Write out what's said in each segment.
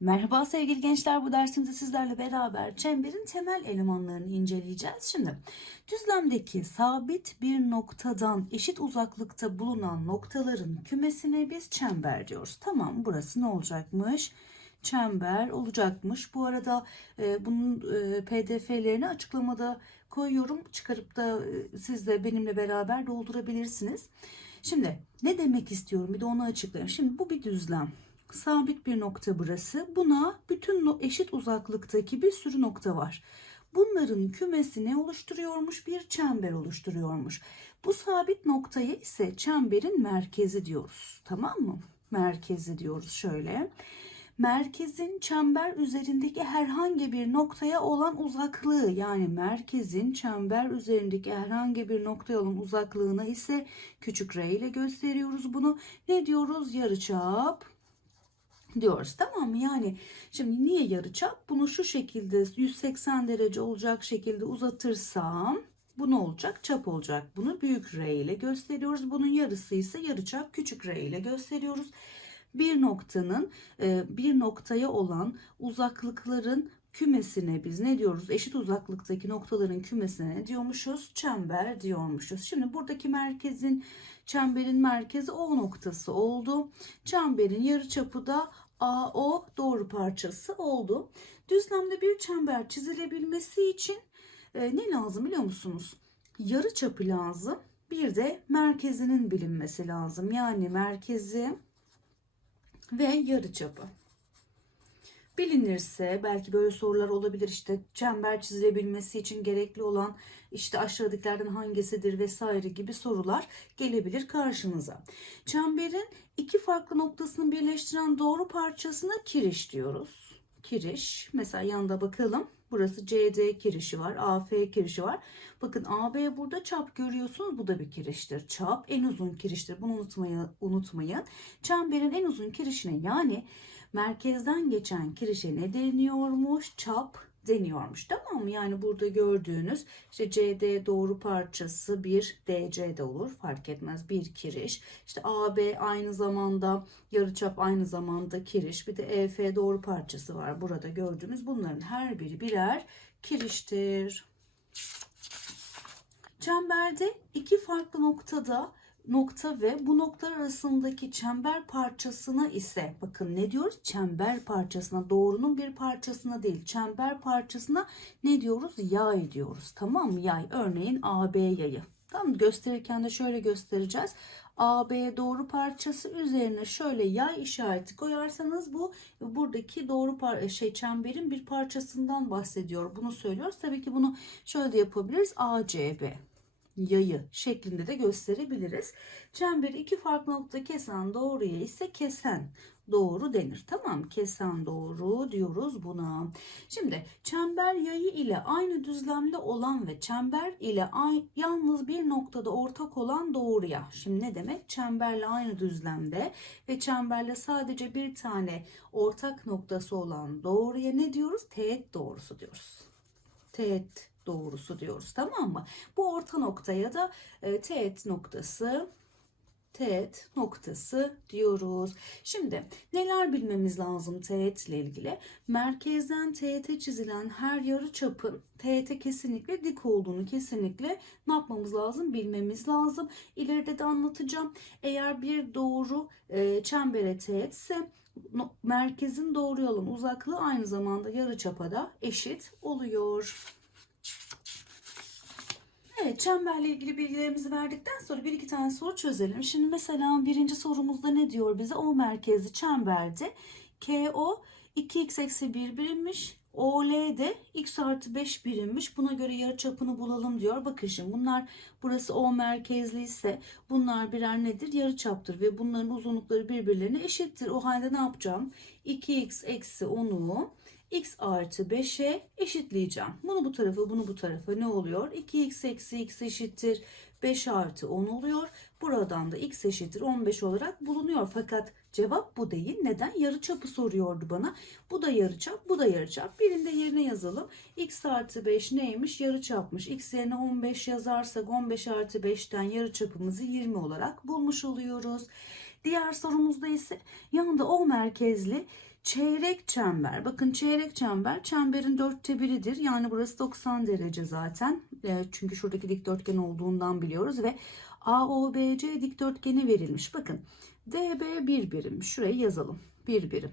Merhaba sevgili gençler bu dersimde sizlerle beraber çemberin temel elemanlarını inceleyeceğiz. Şimdi düzlemdeki sabit bir noktadan eşit uzaklıkta bulunan noktaların kümesine biz çember diyoruz. Tamam burası ne olacakmış? Çember olacakmış. Bu arada e, bunun e, pdf'lerini açıklamada koyuyorum. Çıkarıp da e, siz de benimle beraber doldurabilirsiniz. Şimdi ne demek istiyorum bir de onu açıklayayım. Şimdi bu bir düzlem. Sabit bir nokta burası. Buna bütün eşit uzaklıktaki bir sürü nokta var. Bunların kümesi ne oluşturuyormuş? Bir çember oluşturuyormuş. Bu sabit noktaya ise çemberin merkezi diyoruz. Tamam mı? Merkezi diyoruz şöyle. Merkezin çember üzerindeki herhangi bir noktaya olan uzaklığı yani merkezin çember üzerindeki herhangi bir noktaya olan uzaklığına ise küçük r ile gösteriyoruz bunu. Ne diyoruz? Yarıçap diyoruz tamam mı? Yani şimdi niye yarıçap? Bunu şu şekilde 180 derece olacak şekilde uzatırsam bu ne olacak? Çap olacak. Bunu büyük R ile gösteriyoruz. Bunun yarısı ise yarıçap küçük R ile gösteriyoruz. Bir noktanın e, bir noktaya olan uzaklıkların kümesine biz ne diyoruz? Eşit uzaklıktaki noktaların kümesine ne diyormuşuz? Çember diyormuşuz. Şimdi buradaki merkezin çemberin merkezi O noktası oldu. Çemberin yarıçapı da AO doğru parçası oldu. Düzlemde bir çember çizilebilmesi için e, ne lazım biliyor musunuz? Yarı çapı lazım. Bir de merkezinin bilinmesi lazım. Yani merkezi ve yarı çapı. Bilinirse belki böyle sorular olabilir işte çember çizilebilmesi için gerekli olan işte aşağıdakilerden hangisidir vesaire gibi sorular gelebilir karşınıza. Çemberin iki farklı noktasını birleştiren doğru parçasına kiriş diyoruz. Kiriş mesela yanında bakalım. Burası CD kirişi var, AF kirişi var. Bakın AB burada çap görüyorsunuz. Bu da bir kiriştir. Çap en uzun kiriştir. Bunu unutmayın. unutmayın. Çemberin en uzun kirişine yani merkezden geçen kirişe ne deniyormuş? Çap deniyormuş. Tamam mı? Yani burada gördüğünüz işte CD doğru parçası bir DC de olur. Fark etmez bir kiriş. İşte AB aynı zamanda yarıçap aynı zamanda kiriş. Bir de EF doğru parçası var. Burada gördüğümüz bunların her biri birer kiriştir. Çemberde iki farklı noktada nokta ve bu noktalar arasındaki çember parçasına ise bakın ne diyoruz? Çember parçasına doğrunun bir parçasına değil çember parçasına ne diyoruz? Yay diyoruz. Tamam mı? Yay. Örneğin AB yayı. Tamam? Gösterirken de şöyle göstereceğiz. AB doğru parçası üzerine şöyle yay işareti koyarsanız bu buradaki doğru par şey çemberin bir parçasından bahsediyor. Bunu söylüyoruz. Tabii ki bunu şöyle de yapabiliriz. ACB yayı şeklinde de gösterebiliriz. Çemberi iki farklı nokta kesen doğruya ise kesen doğru denir. Tamam kesen doğru diyoruz buna. Şimdi çember yayı ile aynı düzlemde olan ve çember ile yalnız bir noktada ortak olan doğruya. Şimdi ne demek? Çemberle aynı düzlemde ve çemberle sadece bir tane ortak noktası olan doğruya ne diyoruz? Teğet doğrusu diyoruz. Teğet doğrusu diyoruz tamam mı? Bu orta noktaya da e, teğet noktası teğet noktası diyoruz. Şimdi neler bilmemiz lazım teğet ile ilgili? Merkezden teğete çizilen her yarı çapın teğete kesinlikle dik olduğunu kesinlikle ne yapmamız lazım? Bilmemiz lazım. İleride de anlatacağım. Eğer bir doğru e, çembere teğetse merkezin doğru olan uzaklığı aynı zamanda yarı çapa da eşit oluyor. Evet, çemberle ilgili bilgilerimizi verdikten sonra bir iki tane soru çözelim. Şimdi mesela birinci sorumuzda ne diyor bize? O merkezli çemberde KO 2x eksi 1 birimmiş. OL de x artı 5 birimmiş. Buna göre yarıçapını bulalım diyor. Bakın şimdi bunlar burası O merkezli ise bunlar birer nedir? Yarıçaptır ve bunların uzunlukları birbirlerine eşittir. O halde ne yapacağım? 2x eksi 10'u x artı 5'e eşitleyeceğim. Bunu bu tarafa bunu bu tarafa ne oluyor? 2x eksi x eşittir 5 artı 10 oluyor. Buradan da x eşittir 15 olarak bulunuyor. Fakat cevap bu değil. Neden? Yarıçapı soruyordu bana. Bu da yarıçap, bu da yarıçap. Birinde yerine yazalım. x artı 5 neymiş? Yarıçapmış. x yerine 15 yazarsak 15 artı 5'ten yarıçapımızı 20 olarak bulmuş oluyoruz. Diğer sorumuzda ise yanında O merkezli çeyrek çember. Bakın çeyrek çember çemberin dörtte biridir. Yani burası 90 derece zaten. E, çünkü şuradaki dikdörtgen olduğundan biliyoruz ve AOBC dikdörtgeni verilmiş. Bakın DB 1 birim. Şuraya yazalım. 1 birim.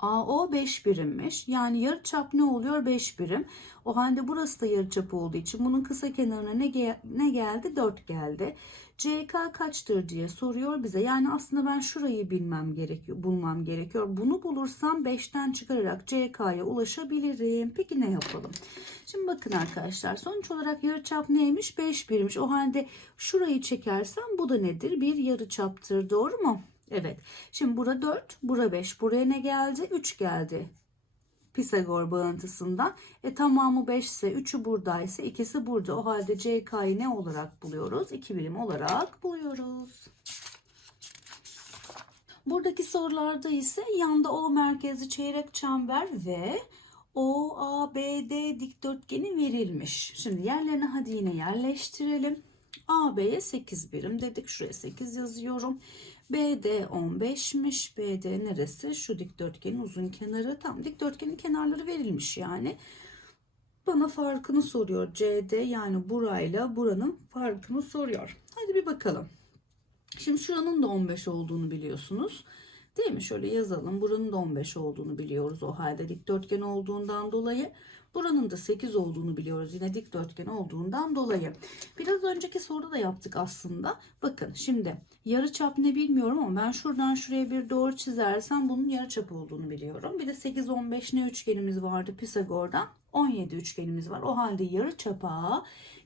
AO 5 birimmiş. Yani yarıçap ne oluyor? 5 birim. O halde burası da yarıçap olduğu için bunun kısa kenarına ne, gel ne geldi? 4 geldi. CK kaçtır diye soruyor bize. Yani aslında ben şurayı bilmem gerekiyor, bulmam gerekiyor. Bunu bulursam 5'ten çıkararak CK'ya ulaşabilirim. Peki ne yapalım? Şimdi bakın arkadaşlar sonuç olarak yarıçap neymiş? 5 birmiş. O halde şurayı çekersem bu da nedir? Bir yarıçaptır. Doğru mu? Evet. Şimdi bura 4, bura 5. Buraya ne geldi? 3 geldi. Pisagor bağıntısından. E tamamı 5 ise 3'ü buradaysa ikisi burada. O halde CK'yı ne olarak buluyoruz? 2 birim olarak buluyoruz. Buradaki sorularda ise yanda O merkezi çeyrek çember ve OABD dikdörtgeni verilmiş. Şimdi yerlerine hadi yine yerleştirelim. AB'ye 8 birim dedik. Şuraya 8 yazıyorum. BD 15'miş. BD neresi? Şu dikdörtgenin uzun kenarı. Tam dikdörtgenin kenarları verilmiş yani. Bana farkını soruyor. CD yani burayla buranın farkını soruyor. Hadi bir bakalım. Şimdi şuranın da 15 olduğunu biliyorsunuz. Değil mi? Şöyle yazalım. Buranın da 15 olduğunu biliyoruz o halde dikdörtgen olduğundan dolayı. Buranın da 8 olduğunu biliyoruz yine dikdörtgen olduğundan dolayı. Biraz önceki soruda da yaptık aslında. Bakın şimdi yarıçap ne bilmiyorum ama ben şuradan şuraya bir doğru çizersem bunun yarıçap olduğunu biliyorum. Bir de 8 15 ne üçgenimiz vardı Pisagor'dan? 17 üçgenimiz var. O halde yarıçapa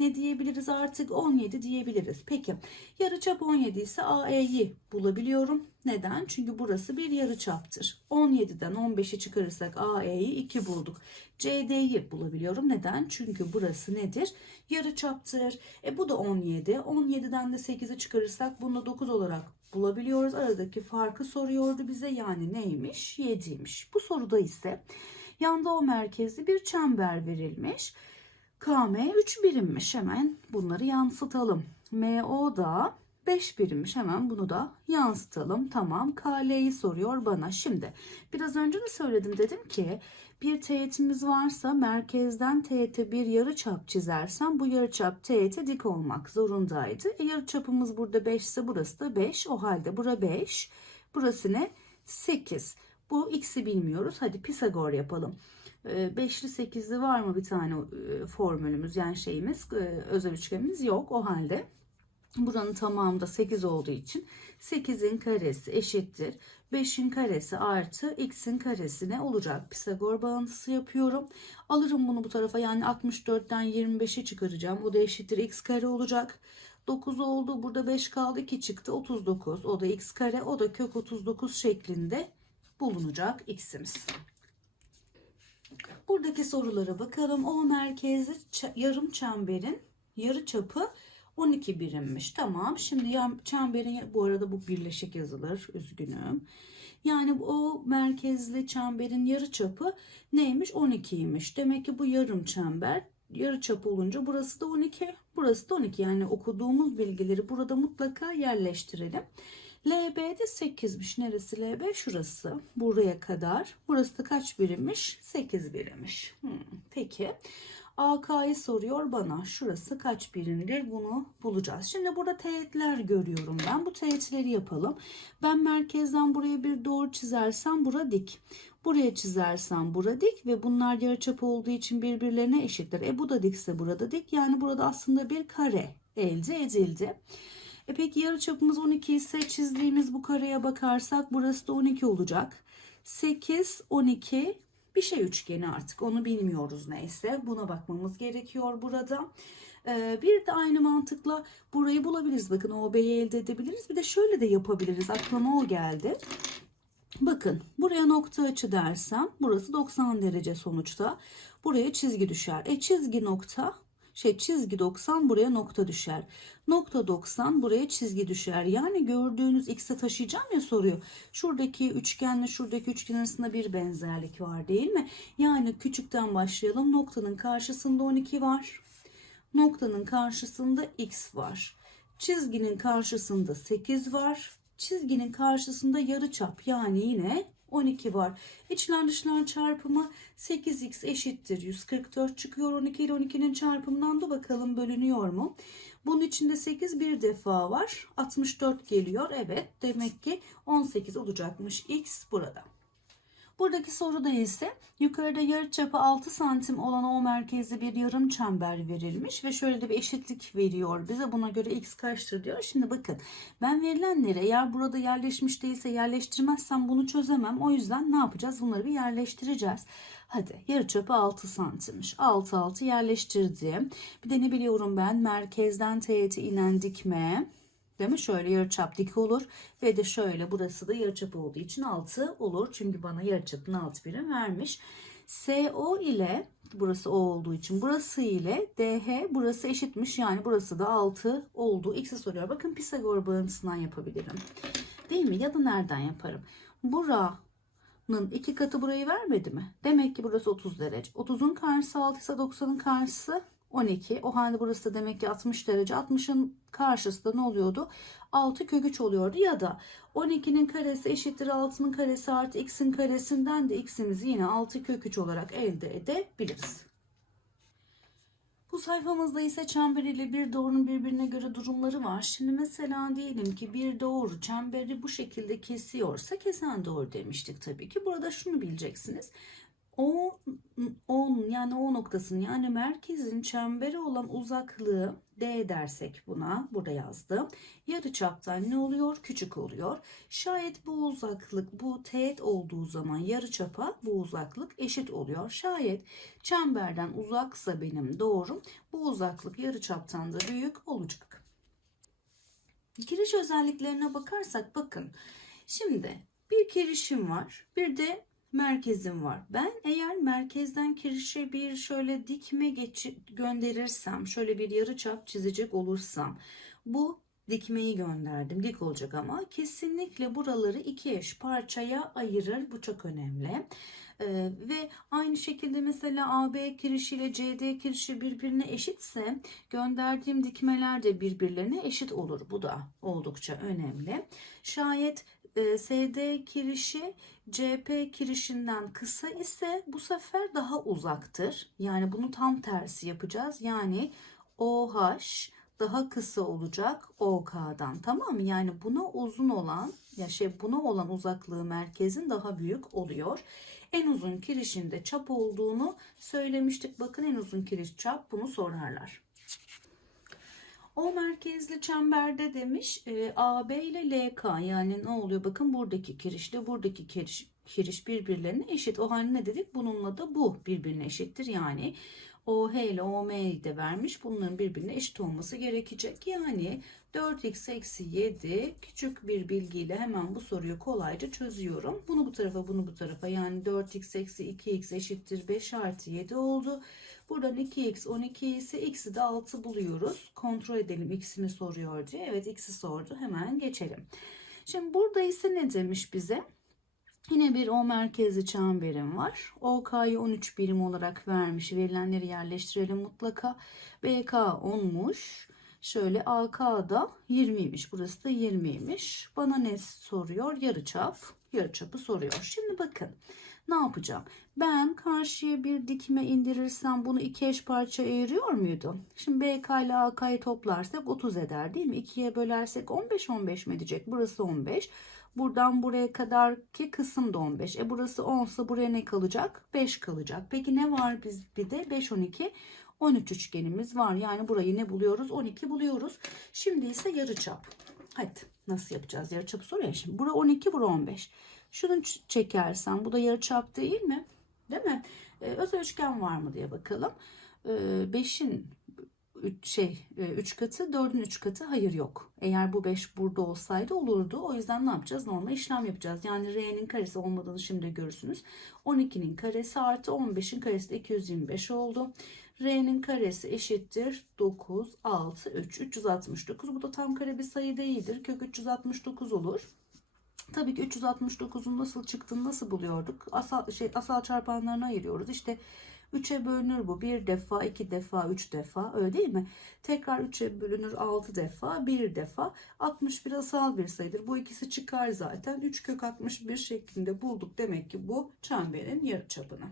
ne diyebiliriz artık? 17 diyebiliriz. Peki yarıçap 17 ise AE'yi bulabiliyorum. Neden? Çünkü burası bir yarıçaptır. 17'den 15'i çıkarırsak AE'yi 2 bulduk. CD'yi bulabiliyorum. Neden? Çünkü burası nedir? Yarıçaptır. E bu da 17. 17'den de 8'i çıkarırsak bunu da 9 olarak bulabiliyoruz. Aradaki farkı soruyordu bize. Yani neymiş? 7'ymiş. Bu soruda ise yanda o merkezli bir çember verilmiş. KM 3 birimmiş. Hemen bunları yansıtalım. MO da 5 birimmiş. Hemen bunu da yansıtalım. Tamam. KL'yi soruyor bana. Şimdi biraz önce de söyledim. Dedim ki bir teğetimiz varsa merkezden teğete bir yarı çap çizersem bu yarı çap teğete dik olmak zorundaydı. E, yarı çapımız burada 5 ise burası da 5. O halde bura 5. Burası ne? 8. Bu x'i bilmiyoruz. Hadi Pisagor yapalım. 5'li 8'li var mı bir tane e, formülümüz yani şeyimiz e, özel üçgenimiz yok. O halde buranın tamamı da 8 olduğu için 8'in karesi eşittir. 5'in karesi artı x'in karesi ne olacak? Pisagor bağıntısı yapıyorum. Alırım bunu bu tarafa yani 64'ten 25'i çıkaracağım. O da eşittir x kare olacak. 9 oldu. Burada 5 kaldı. 2 çıktı. 39. O da x kare. O da kök 39 şeklinde bulunacak x'imiz. Buradaki sorulara bakalım. O merkezli yarım çemberin yarı çapı 12 birimmiş. Tamam. Şimdi çemberin bu arada bu birleşik yazılır. Üzgünüm. Yani o merkezli çemberin yarı çapı neymiş? 12'ymiş. Demek ki bu yarım çember yarı çap olunca burası da 12. Burası da 12. Yani okuduğumuz bilgileri burada mutlaka yerleştirelim. LB de 8'miş. Neresi LB? Şurası. Buraya kadar. Burası da kaç birimmiş? 8 birimmiş. Hmm, peki. AK'yı soruyor bana. Şurası kaç birimdir? Bunu bulacağız. Şimdi burada teğetler görüyorum ben. Bu teğetleri yapalım. Ben merkezden buraya bir doğru çizersem bura dik. Buraya çizersem bura dik ve bunlar yarıçap olduğu için birbirlerine eşittir. E bu da dikse burada dik. Yani burada aslında bir kare elde edildi. E peki yarıçapımız 12 ise çizdiğimiz bu kareye bakarsak burası da 12 olacak. 8, 12 bir şey üçgeni artık onu bilmiyoruz neyse. Buna bakmamız gerekiyor burada. Ee, bir de aynı mantıkla burayı bulabiliriz. Bakın OB'yi elde edebiliriz. Bir de şöyle de yapabiliriz. Aklıma o geldi. Bakın buraya nokta açı dersem burası 90 derece sonuçta. Buraya çizgi düşer. E çizgi nokta şey çizgi 90 buraya nokta düşer. Nokta 90 buraya çizgi düşer. Yani gördüğünüz x'e taşıyacağım ya soruyor. Şuradaki üçgenle şuradaki üçgen arasında bir benzerlik var değil mi? Yani küçükten başlayalım. Noktanın karşısında 12 var. Noktanın karşısında x var. Çizginin karşısında 8 var. Çizginin karşısında yarıçap yani yine 12 var. İçler dışlar çarpımı 8x eşittir 144 çıkıyor. 12 ile 12'nin çarpımından da bakalım bölünüyor mu? Bunun içinde 8 bir defa var. 64 geliyor. Evet demek ki 18 olacakmış x burada. Buradaki soruda ise yukarıda yarıçapı 6 santim olan O merkezli bir yarım çember verilmiş ve şöyle de bir eşitlik veriyor bize. Buna göre x kaçtır diyor. Şimdi bakın ben verilenleri eğer burada yerleşmiş değilse yerleştirmezsem bunu çözemem. O yüzden ne yapacağız? Bunları bir yerleştireceğiz. Hadi yarıçapı 6 santimmiş. 6 6 yerleştirdim. Bir de ne biliyorum ben merkezden teğete inen dikme. Değil mi? Şöyle yarıçap dik olur ve de şöyle burası da yarıçap olduğu için 6 olur. Çünkü bana yarıçapın 6 birim vermiş. SO ile burası O olduğu için burası ile DH burası eşitmiş. Yani burası da 6 oldu. X'i soruyor. Bakın Pisagor bağıntısından yapabilirim. Değil mi? Ya da nereden yaparım? Buranın iki katı burayı vermedi mi? Demek ki burası 30 derece. 30'un karşısı 6 ise 90'ın karşısı 12. O halde burası da demek ki 60 derece. 60'ın karşısı da ne oluyordu? 6 kök 3 oluyordu. Ya da 12'nin karesi eşittir 6'nın karesi artı x'in karesinden de x'imizi yine 6 kök 3 olarak elde edebiliriz. Bu sayfamızda ise çember ile bir doğrunun birbirine göre durumları var. Şimdi mesela diyelim ki bir doğru çemberi bu şekilde kesiyorsa kesen doğru demiştik tabii ki. Burada şunu bileceksiniz. O, on yani o noktasının yani merkezin çemberi olan uzaklığı D dersek buna burada yazdım. Yarı çaptan ne oluyor? Küçük oluyor. Şayet bu uzaklık bu teğet olduğu zaman yarı çapa bu uzaklık eşit oluyor. Şayet çemberden uzaksa benim doğrum bu uzaklık yarı çaptan da büyük olacak. Giriş özelliklerine bakarsak bakın. Şimdi bir kirişim var. Bir de merkezim var. Ben eğer merkezden kirişe bir şöyle dikme geçi gönderirsem, şöyle bir yarı çap çizecek olursam bu dikmeyi gönderdim. Dik olacak ama kesinlikle buraları iki eş parçaya ayırır. Bu çok önemli. Ee, ve aynı şekilde mesela AB kirişi ile CD kirişi birbirine eşitse gönderdiğim dikmeler de birbirlerine eşit olur. Bu da oldukça önemli. Şayet e, SD kirişi CP kirişinden kısa ise bu sefer daha uzaktır. Yani bunu tam tersi yapacağız. Yani OH daha kısa olacak OK'dan. Tamam mı? Yani buna uzun olan ya şey buna olan uzaklığı merkezin daha büyük oluyor. En uzun kirişinde çap olduğunu söylemiştik. Bakın en uzun kiriş çap bunu sorarlar. O merkezli çemberde demiş e, AB ile LK yani ne oluyor bakın buradaki kirişle buradaki kiriş, kiriş birbirlerine eşit. O halde ne dedik? Bununla da bu birbirine eşittir. Yani OH ile OM'yi de vermiş. Bunların birbirine eşit olması gerekecek. Yani 4x eksi 7 küçük bir bilgiyle hemen bu soruyu kolayca çözüyorum. Bunu bu tarafa bunu bu tarafa yani 4x eksi 2x eşittir 5 artı 7 oldu. Buradan 2x 12 ise x'i de 6 buluyoruz. Kontrol edelim x'ini soruyor diye. Evet x'i sordu. Hemen geçelim. Şimdi burada ise ne demiş bize? Yine bir O merkezli çemberim var. OK'yı 13 birim olarak vermiş. Verilenleri yerleştirelim mutlaka. BK 10'muş. Şöyle AK da 20'ymiş. Burası da 20'ymiş. Bana ne soruyor? Yarıçap. Yarıçapı soruyor. Şimdi bakın ne yapacağım? Ben karşıya bir dikme indirirsem bunu iki eş parça ayırıyor muydu? Şimdi BK ile AK'yı toplarsak 30 eder değil mi? 2'ye bölersek 15 15 mi edecek? Burası 15. Buradan buraya kadar ki kısım da 15. E burası 10 ise buraya ne kalacak? 5 kalacak. Peki ne var biz bir de 5 12 13 üçgenimiz var. Yani burayı ne buluyoruz? 12 buluyoruz. Şimdi ise yarıçap. Hadi nasıl yapacağız? Yarıçapı soruyor şimdi. Bura 12, bura 15. Şunu çekersem bu da yarıçap değil mi? Değil mi? Ee, özel üçgen var mı diye bakalım. Ee, 5'in 3 şey 3 katı 4'ün 3 katı hayır yok. Eğer bu 5 burada olsaydı olurdu. O yüzden ne yapacağız? Normal işlem yapacağız. Yani R'nin karesi olmadığını şimdi görürsünüz. 12'nin karesi artı 15'in karesi de 225 oldu. R'nin karesi eşittir 9, 6, 3. 369. Bu da tam kare bir sayı değildir. Kök 369 olur. Tabii ki 369'un nasıl çıktığını nasıl buluyorduk? Asal, şey, asal çarpanlarına ayırıyoruz. İşte 3'e bölünür bu. Bir defa, iki defa, üç defa. Öyle değil mi? Tekrar 3'e bölünür 6 defa, bir defa. 61 asal bir sayıdır. Bu ikisi çıkar zaten. 3 kök 61 şeklinde bulduk. Demek ki bu çemberin yarıçapını.